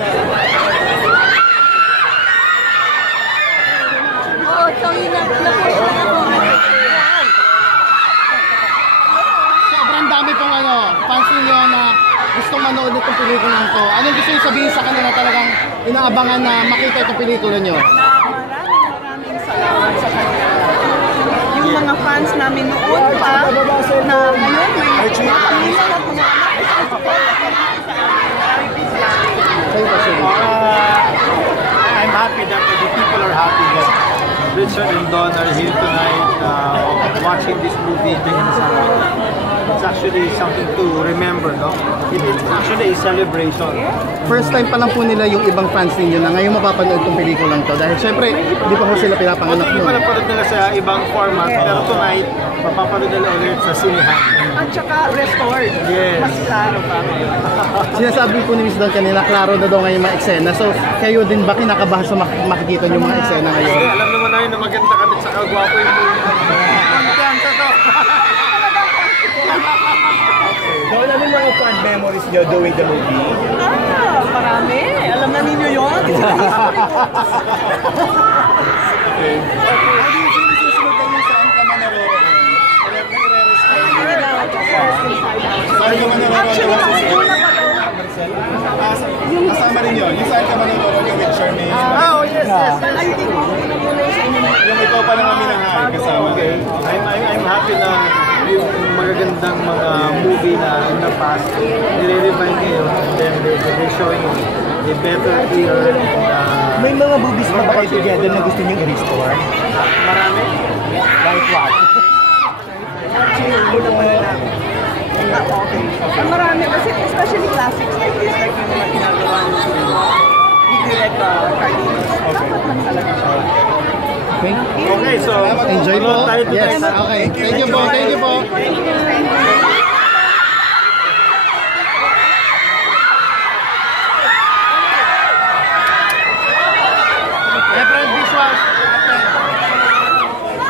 Oo, sorry na po ako. Sobrang dami pong fans niyo na gustong manood itong pelikulang to. Anong gusto niyo sabihin sa kanila talagang inaabangan na makita itong pelikula niyo? Maraming salamat sa kanila. Yung mga fans namin noon pa, na ngayon may mga pamilya na I'm happy that the people are happy that Richard and Don are here tonight watching this movie. It's actually something to remember, no? It's actually a celebration. First time pa lang po nila yung ibang fans ninyo na ngayon mapapanood itong pelikulang to. Dahil syempre, di pa po sila pinapanganak Hindi nyo. pa napanood nila sa ibang format, pero tonight, mapapanood nila ulit sa sinihan. at saka restored. Yes. Mas klaro pa ngayon. Sinasabi po ni Miss Don kanina, klaro na daw ngayon mga eksena. So, kayo din ba kinakabahan sa makikita nyo mga eksena ngayon? Kasi alam naman namin na maganda kami at saka gwapo yung movie. Kumpiyansa to. Doon ano yung mga fond memories nyo doing the movie? Marami. Alam na ninyo yun. Actually, Kasama rin yun. Yung saan ka manunod yung with Charmaine. Oh, yes, yes. I think Yung ikaw pa lang kami nahal kasama. Okay. I'm happy na yung magagandang mga movie na in the past, nire-revive ngayon, and then they're showing a better year. May mga movies na ba kayo together na gusto nyo i-restore? Marami. Like what? marami kasi, especially classics like this, like yung mga ginagawa ni like Carlitos. Dapat lang talaga siya. Okay, so Enjoy po. tayo Yes, okay. Thank you po. Thank you po. Thank you.